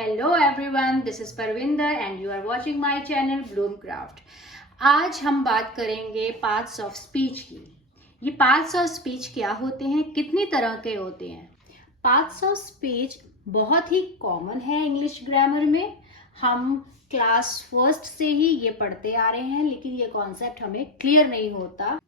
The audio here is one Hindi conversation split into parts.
Hello everyone, this is Parvinder and you are watching my channel Bloom Craft. आज हम बात करेंगे पार्ट्स ऑफ स्पीच की। ये पार्ट्स ऑफ स्पीच क्या होते हैं, कितनी तरह के होते हैं। पार्ट्स ऑफ स्पीच बहुत ही कॉमन है इंग्लिश ग्रामर में। हम क्लास फर्स्ट से ही ये पढ़ते आ रहे हैं, लेकिन ये कॉन्सेप्ट हमें क्लियर नहीं होता।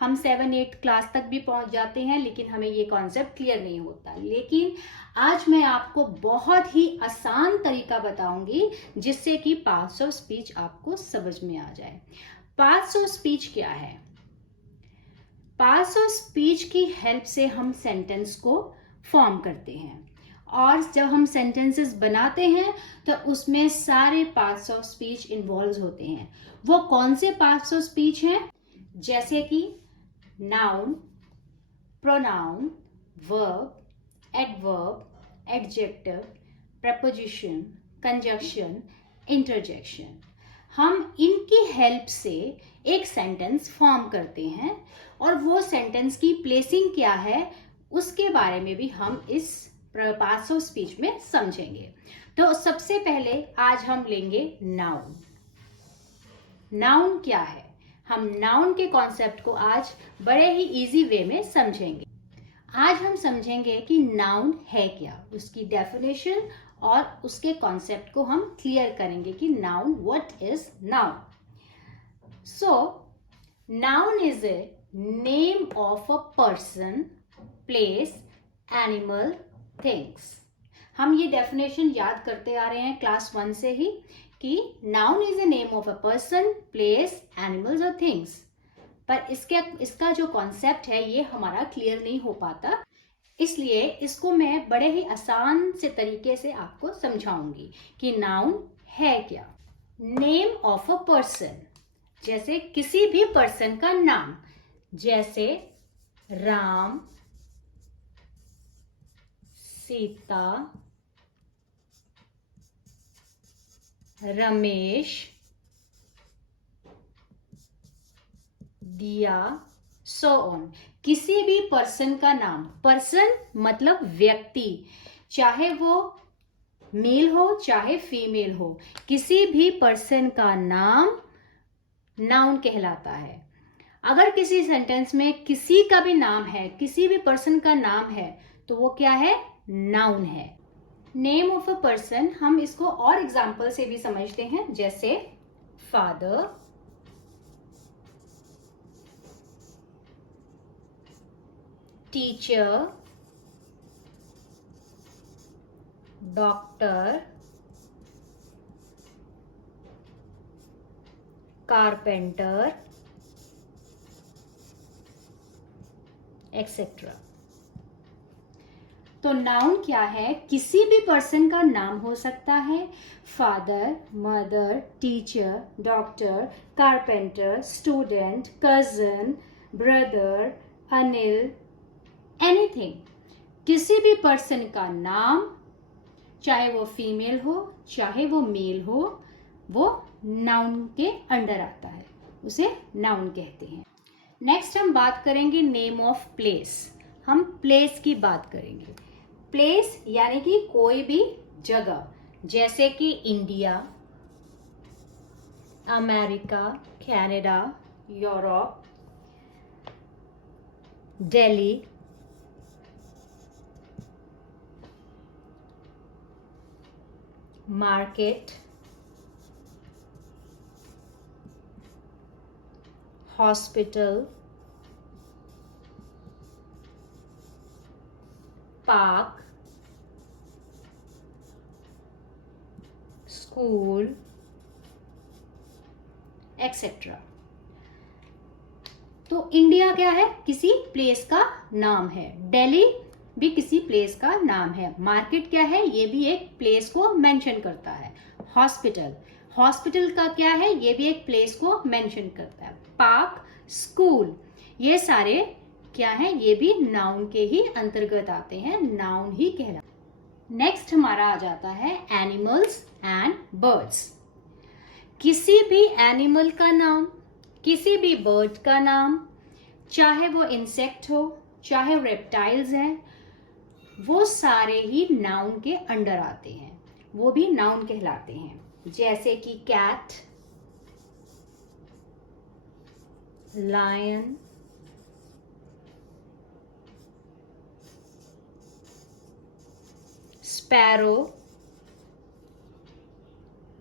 हम 7-8 क्लास तक भी पहुंच जाते हैं, लेकिन हमें ये कॉन्सेप्ट क्लियर नहीं होता। लेकिन आज मैं आपको बहुत ही आसान तरीका बताऊंगी जिससे कि पार्ट्स ऑफ स्पीच आपको समझ में आ जाए। पार्ट्स ऑफ स्पीच क्या है? पार्ट्स ऑफ स्पीच की हेल्प से हम सेंटेंस को फॉर्म करते हैं, और जब हम सेंटेंसेस बनाते हैं तो उसमें सारे पार्ट्स ऑफ स्पीच इन्वॉल्व होते हैं। वो कौन से पार्ट्स ऑफ स्पीच हैं? जैसे कि noun, pronoun, verb, adverb, adjective, preposition, conjunction, interjection। हम इनकी हेल्प से एक सेंटेंस फॉर्म करते हैं, और वो सेंटेंस की प्लेसिंग क्या है उसके बारे में भी हम इस पार्ट्स ऑफ स्पीच में समझेंगे। तो सबसे पहले आज हम लेंगे नाउन। नाउन क्या है? हम नाउन के कॉन्सेप्ट को आज बड़े ही इजी वे में समझेंगे। आज हम समझेंगे कि नाउन है क्या, उसकी डेफिनेशन और उसके कॉन्सेप्ट को हम क्लियर करेंगे कि noun, what is noun. So noun is a name of a person, place, animal, things. हम ये डेफिनेशन याद करते आ रहे हैं क्लास 1 से ही कि noun is a name of a person, place, animals और थिंग्स। पर इसका जो कॉन्सेप्ट है ये हमारा क्लियर नहीं हो पाता, इसलिए इसको मैं बड़े ही आसान से तरीके से आपको समझाऊंगी कि नाउन है क्या। नेम ऑफ अ पर्सन, जैसे किसी भी पर्सन का नाम, जैसे राम, सीता, रमेश, दिया, सो ऑन। किसी भी पर्सन का नाम, पर्सन मतलब व्यक्ति, चाहे वो मेल हो चाहे फीमेल हो, किसी भी पर्सन का नाम नाउन कहलाता है। अगर किसी सेंटेंस में किसी का भी नाम है, किसी भी पर्सन का नाम है, तो वो क्या है? नाउन है। नेम ऑफ अ पर्सन, हम इसको और एग्जाम्पल से भी समझते हैं, जैसे father, teacher, doctor, carpenter, etcetera. तो नाउन क्या है? किसी भी पर्सन का नाम हो सकता है। Father, mother, teacher, doctor, carpenter, student, cousin, brother, Anil, anything. किसी भी पर्सन का नाम, चाहे वो फीमेल हो चाहे वो मेल हो, वो नाउन के अंडर आता है, उसे नाउन कहते हैं। नेक्स्ट हम बात करेंगे नेम ऑफ प्लेस। हम प्लेस की बात करेंगे। प्लेस यानी कि कोई भी जगह, जैसे कि India, America, Canada, Europe, Delhi, market, hospital, park, school, etcetera. तो इंडिया क्या है? किसी प्लेस का नाम है। दिल्ली भी किसी प्लेस का नाम है। मार्केट क्या है? ये भी एक प्लेस को मेंशन करता है। हॉस्पिटल, हॉस्पिटल का क्या है? ये भी एक प्लेस को मेंशन करता है। पार्क, स्कूल, ये सारे क्या हैं? ये भी नाउन के ही अंतर्गत आते हैं, नाउन ही कहलाते हैं। नेक्स्ट हमारा आ जाता है एनिमल्स एंड बर्ड्स। किसी भी एनिमल का नाम, किसी भी बर्ड का नाम, चाहे वो इंसेक्ट हो चाहे रेप्टाइल्स हैं, वो सारे ही नाउन के अंडर आते हैं। वो भी नाउन कहलाते हैं। जैसे कि cat, lion, sparrow,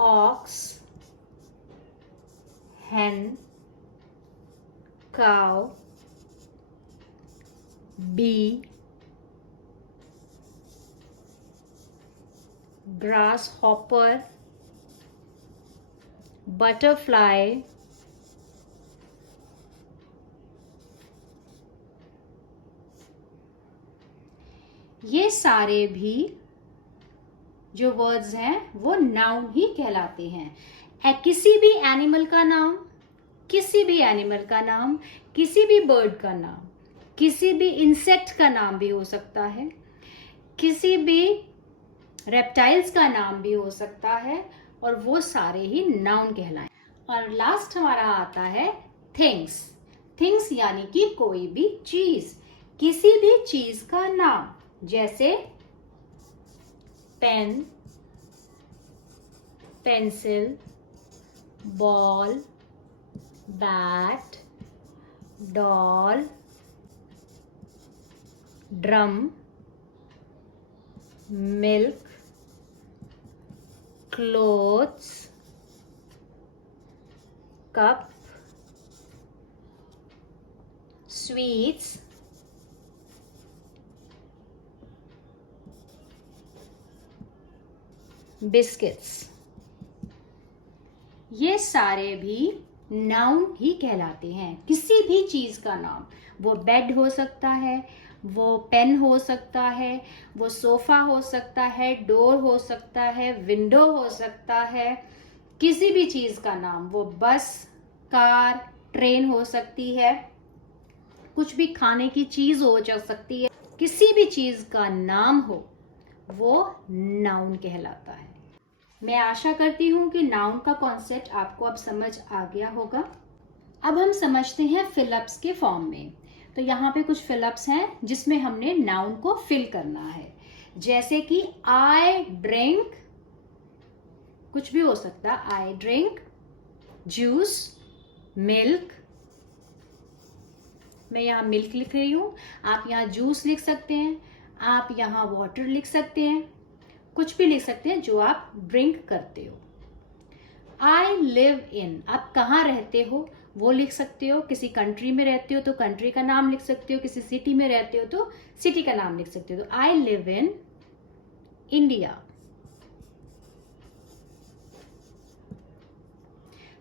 ox, hen, cow, bee, grasshopper, butterfly, ये सारे भी जो वर्ड्स हैं वो नाउन ही कहलाते हैं। किसी भी एनिमल का नाम, किसी भी एनिमल का नाम, किसी भी बर्ड का नाम, किसी भी इंसेक्ट का नाम भी हो सकता है, किसी भी रेप्टाइल्स का नाम भी हो सकता है, और वो सारे ही नाउन कहलाए। और लास्ट हमारा आता है थिंग्स। थिंग्स यानी कि कोई भी चीज, किसी भी चीज का नाम, जैसे pen, pencil, ball, bat, doll, drum, milk, clothes, cup, sweets, biscuits, ये सारे भी नाउन ही कहलाते हैं। किसी भी चीज का नाम, वो बेड हो सकता है, वो पेन हो सकता है, वो सोफा हो सकता है, डोर हो सकता है, विंडो हो सकता है, किसी भी चीज का नाम, वो बस, कार, ट्रेन हो सकती है, कुछ भी खाने की चीज हो सकती है, किसी भी चीज का नाम हो वो नाउन कहलाता है। मैं आशा करती हूँ कि नाउन का कॉन्सेप्ट आपको अब समझ आ गया होगा। अब हम समझते हैं फिलअप्स के फॉर्म में। तो यहाँ पे कुछ फिलअप्स हैं जिसमें हमने नाउन को फिल करना है। जैसे कि आई ड्रिंक, कुछ भी हो सकता है, आई ड्रिंक जूस, मिल्क, मैं यहाँ मिल्क लिख रही हूँ, आप यहाँ जूस लिख सकते हैं, आप यहाँ वाटर लिख सकते हैं, कुछ भी लिख सकते हैं जो आप ड्रिंक करते हो। आई लिव इन, आप कहाँ रहते हो वो लिख सकते हो, किसी कंट्री में रहते हो तो कंट्री का नाम लिख सकते हो, किसी सिटी में रहते हो तो सिटी का नाम लिख सकते हो। तो I live in India.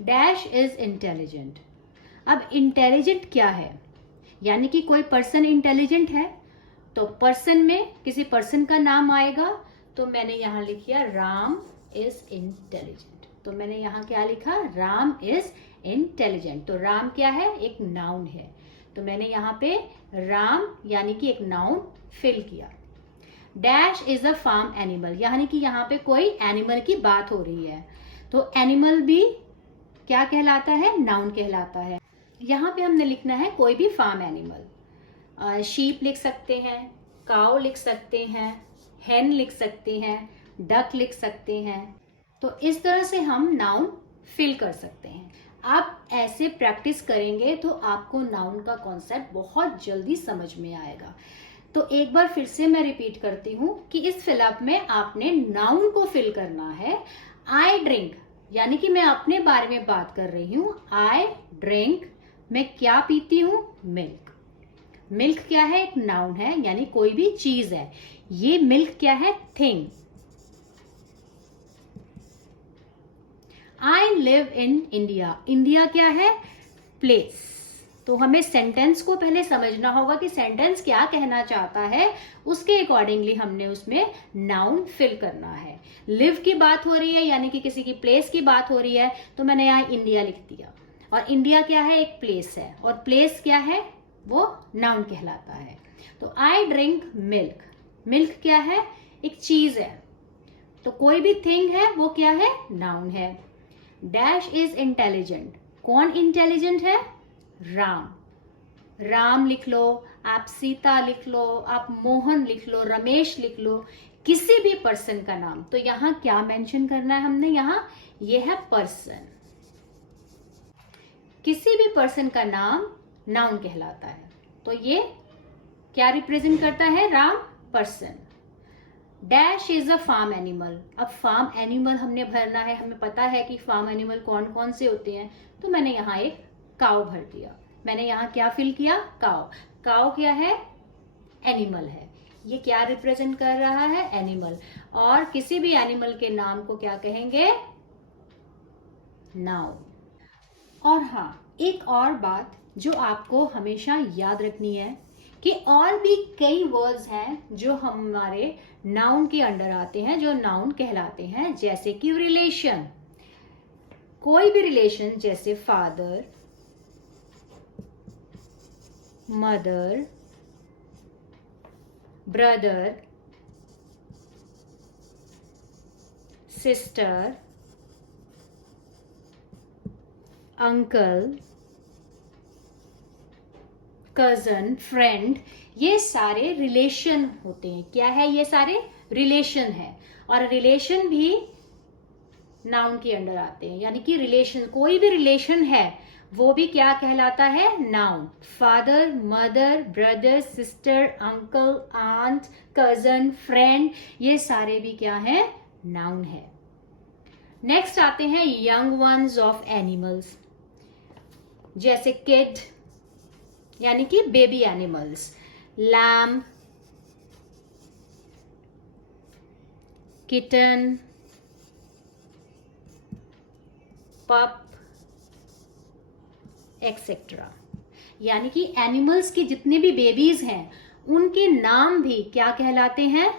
Dash is intelligent. अब इंटेलिजेंट क्या है, यानी कि कोई पर्सन इंटेलिजेंट है तो पर्सन में किसी पर्सन का नाम आएगा, तो मैंने यहां लिखा राम इज इंटेलिजेंट। तो मैंने यहां क्या लिखा, राम इज इंटेलिजेंट। तो राम क्या है, एक नाउन है, तो मैंने यहां पे राम यानी कि एक नाउन फिल किया। Dash is a farm animal, यानी कि यहाँ पे कोई एनिमल की बात हो रही है, तो एनिमल भी क्या कहलाता है, नाउन कहलाता है। यहाँ पे हमने लिखना है कोई भी फार्म एनिमल। शीप लिख सकते हैं, काऊ लिख सकते हैं, हेन लिख सकते हैं, डक लिख सकते हैं। तो इस तरह से हम नाउन फिल कर सकते हैं। आप ऐसे प्रैक्टिस करेंगे तो आपको नाउन का कॉन्सेप्ट बहुत जल्दी समझ में आएगा। तो एक बार फिर से मैं रिपीट करती हूँ कि इस फिलअप में आपने नाउन को फिल करना है। आई ड्रिंक यानी कि मैं अपने बारे में बात कर रही हूँ। आई ड्रिंक, मैं क्या पीती हूँ, मिल्क। मिल्क क्या है, एक नाउन है, यानी कोई भी चीज है। ये मिल्क क्या है, thing. I live in India, India क्या है, प्लेस। तो हमें सेंटेंस को पहले समझना होगा कि सेंटेंस क्या कहना चाहता है, उसके अकॉर्डिंगली हमने उसमें नाउन फिल करना है। लिव की बात हो रही है यानी कि किसी की प्लेस की बात हो रही है, तो मैंने यहाँ इंडिया लिख दिया। और इंडिया क्या है, एक प्लेस है, और प्लेस क्या है, वो नाउन कहलाता है। तो आई ड्रिंक मिल्क, मिल्क क्या है, एक चीज है, तो कोई भी थिंग है वो क्या है, नाउन है। डैश इज इंटेलिजेंट, कौन इंटेलिजेंट है, राम। राम लिख लो, आप सीता लिख लो, आप मोहन लिख लो, रमेश लिख लो, किसी भी पर्सन का नाम, तो यहाँ क्या मेंशन करना है हमने, यहाँ ये है पर्सन। किसी भी पर्सन का नाम नाउन कहलाता है। तो ये क्या रिप्रेजेंट करता है, Ram, person. Dash is a farm animal. अब फार्म एनिमल हमने भरना है, हमें पता है कि फार्म एनिमल कौन कौन से होते हैं, तो मैंने यहाँ एक काउ भर दिया। मैंने यहाँ क्या फिल किया, काउ। काउ क्या है, एनिमल है। ये क्या रिप्रेजेंट कर रहा है, एनिमल। और किसी भी एनिमल के नाम को क्या कहेंगे, नाउन। और हाँ, एक और बात जो आपको हमेशा याद रखनी है कि और भी कई वर्ड्स हैं जो हमारे नाउन के अंडर आते हैं, जो नाउन कहलाते हैं, जैसे कि रिलेशन। कोई भी रिलेशन, जैसे father, mother, brother, sister, uncle, cousin, friend, ये सारे रिलेशन होते हैं। क्या है, ये सारे रिलेशन है। और रिलेशन भी नाउन के अंडर आते हैं, यानी कि रिलेशन, कोई भी रिलेशन है वो भी क्या कहलाता है, noun. Father, mother, brother, sister, uncle, aunt, cousin, friend, ये सारे भी क्या है, नाउन है। नेक्स्ट आते हैं यंग वंस ऑफ एनिमल्स, जैसे किड यानी कि बेबी एनिमल्स, लैम, किटन, पप, एक्सेट्रा। यानी कि एनिमल्स के जितने भी बेबीज हैं उनके नाम भी क्या कहलाते हैं,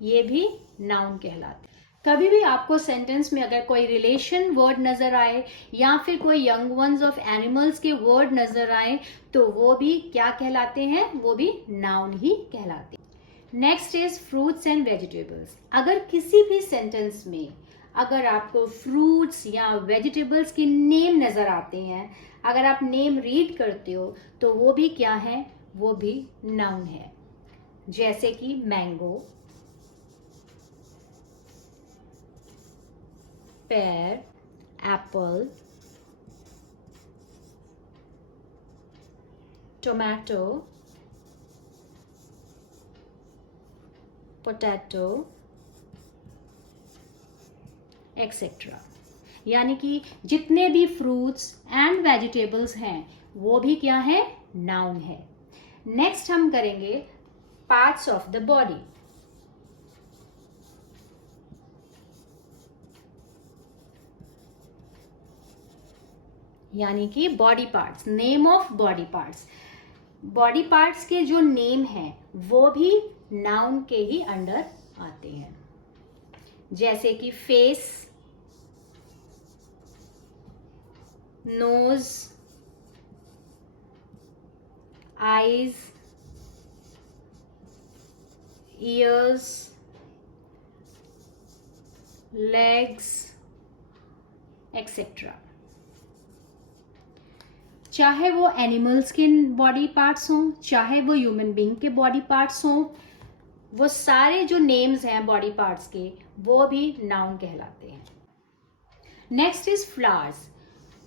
ये भी नाउन कहलाते हैं। कभी भी आपको सेंटेंस में अगर कोई रिलेशन वर्ड नजर आए या फिर कोई यंग वंस ऑफ एनिमल्स के वर्ड नजर आए तो वो भी क्या कहलाते हैं, वो भी नाउन ही कहलाते हैं। Next is fruits and vegetables. अगर किसी भी सेंटेंस में अगर आपको फ्रूट्स या वेजिटेबल्स के नेम नजर आते हैं, अगर आप नेम रीड करते हो तो वो भी क्या है, वो भी नाउन है। जैसे कि mango, pear, apple, tomato, potato, etc. यानी कि जितने भी फ्रूट्स एंड वेजिटेबल्स हैं वो भी क्या है, नाउन है। नेक्स्ट हम करेंगे पार्ट्स ऑफ द बॉडी। यानी कि body parts, name of body parts. Body parts के जो नेम हैं वो भी नाउन के ही अंडर आते हैं। जैसे कि face, nose, eyes, ears, legs, etcetera. चाहे वो एनिमल्स के बॉडी पार्ट्स हों, चाहे वो ह्यूमन बीइंग के बॉडी पार्ट्स हों, वो सारे जो नेम्स हैं बॉडी पार्ट्स के वो भी नाउन कहलाते हैं। Next is flowers.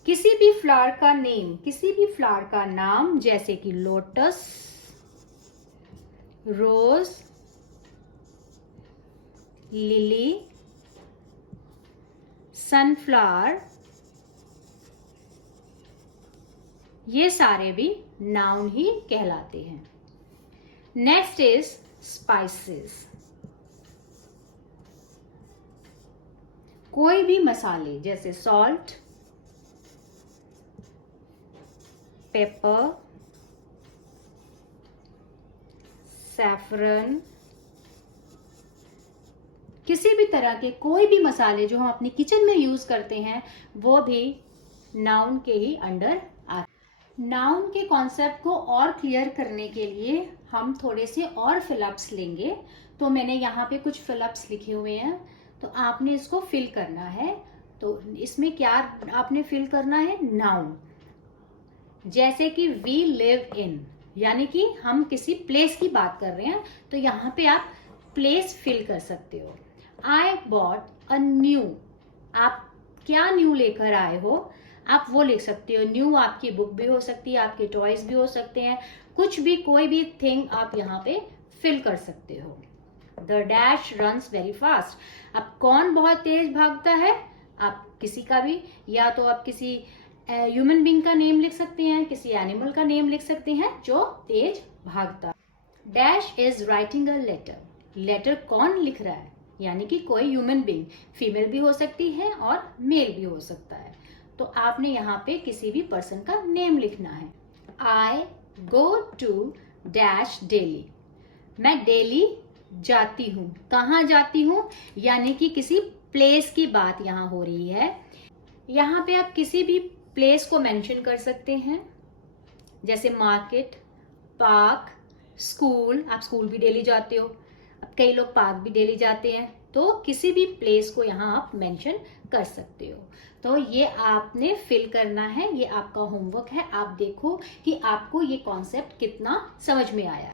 किसी भी फ्लावर का नेम, किसी भी फ्लावर का नाम, जैसे कि लोटस, रोज, लिली, सनफ्लावर, ये सारे भी नाउन ही कहलाते हैं। Next is spices. कोई भी मसाले जैसे सॉल्ट, पेपर, सैफरन, किसी भी तरह के कोई भी मसाले जो हम अपने किचन में यूज करते हैं वो भी नाउन के ही अंडर आते हैं। नाउन के कॉन्सेप्ट को और क्लियर करने के लिए हम थोड़े से और फिलअप्स लेंगे। तो मैंने यहाँ पे कुछ फिलअप्स लिखे हुए हैं, तो आपने इसको फिल करना है। तो इसमें क्या आपने फिल करना है, नाउन। जैसे कि वी लिव इन, यानी कि हम किसी प्लेस की बात कर रहे हैं, तो यहाँ पे आप प्लेस फिल कर सकते हो। आई बॉट अ न्यू, आप क्या न्यू लेकर आए हो आप वो लिख सकते हो। न्यू आपकी बुक भी हो सकती है, आपके टॉयज भी हो सकते हैं, कुछ भी, कोई भी थिंग आप यहाँ पे फिल कर सकते हो। The dash runs very fast, अब कौन बहुत तेज भागता है, आप किसी का भी, या तो आप किसी ह्यूमन बीइंग का नेम लिख सकते हैं, किसी एनिमल का नेम लिख सकते हैं जो तेज भागता है। Dash is writing a letter, letter कौन लिख रहा है, यानी कि कोई ह्यूमन बीइंग, फीमेल भी हो सकती है और मेल भी हो सकता है। तो आपने यहाँ पे किसी भी पर्सन का नेम लिखना है। आई गो टू डैश डेली, मैं डेली जाती हूँ, कहाँ जाती हूँ, यानी कि किसी प्लेस की बात यहाँ हो रही है। यहाँ पे आप किसी भी प्लेस को मेंशन कर सकते हैं, जैसे मार्केट, पार्क, स्कूल, आप स्कूल भी डेली जाते हो, अब कई लोग पार्क भी डेली जाते हैं, तो किसी भी प्लेस को यहाँ आप मेंशन कर सकते हो। तो ये आपने फिल करना है, ये आपका होमवर्क है। आप देखो कि आपको ये कॉन्सेप्ट कितना समझ में आया।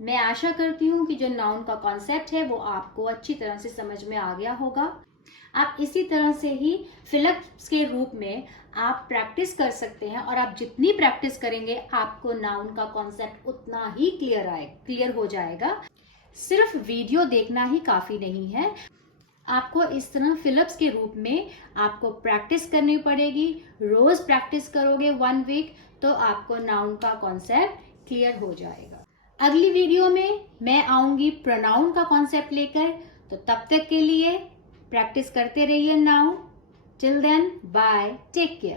मैं आशा करती हूँ कि जो नाउन का कॉन्सेप्ट है वो आपको अच्छी तरह से समझ में आ गया होगा। आप इसी तरह से ही फिलअप्स के रूप में आप प्रैक्टिस कर सकते हैं, और आप जितनी प्रैक्टिस करेंगे आपको नाउन का कॉन्सेप्ट उतना ही क्लियर हो जाएगा। सिर्फ वीडियो देखना ही काफी नहीं है, आपको इस तरह फिलअप्स के रूप में आपको प्रैक्टिस करनी पड़ेगी। रोज प्रैक्टिस करोगे 1 वीक तो आपको नाउन का कॉन्सेप्ट क्लियर हो जाएगा। अगली वीडियो में मैं आऊंगी प्रोनाउन का कॉन्सेप्ट लेकर, तो तब तक के लिए प्रैक्टिस करते रहिए noun. Till then bye, take care.